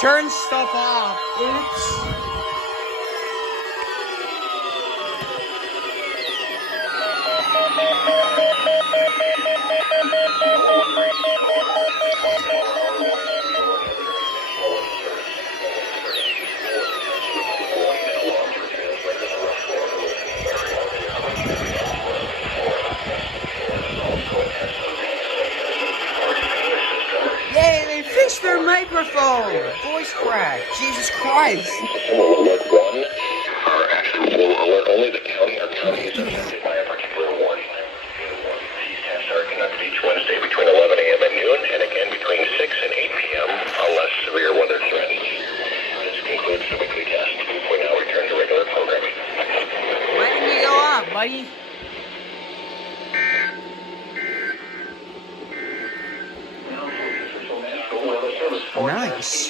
turn stuff off. Oops. Yay, they fixed their microphone! Voice crack. Jesus Christ. Will alert one, or actually will alert only the county or counties affected by a particular warning. These tests are conducted each Wednesday between 11 a.m. and noon, and again between 6 and 8 p.m. unless severe weather threatens. This concludes the weekly test. We now return to regular programming. Letting me go up, buddy. Nice.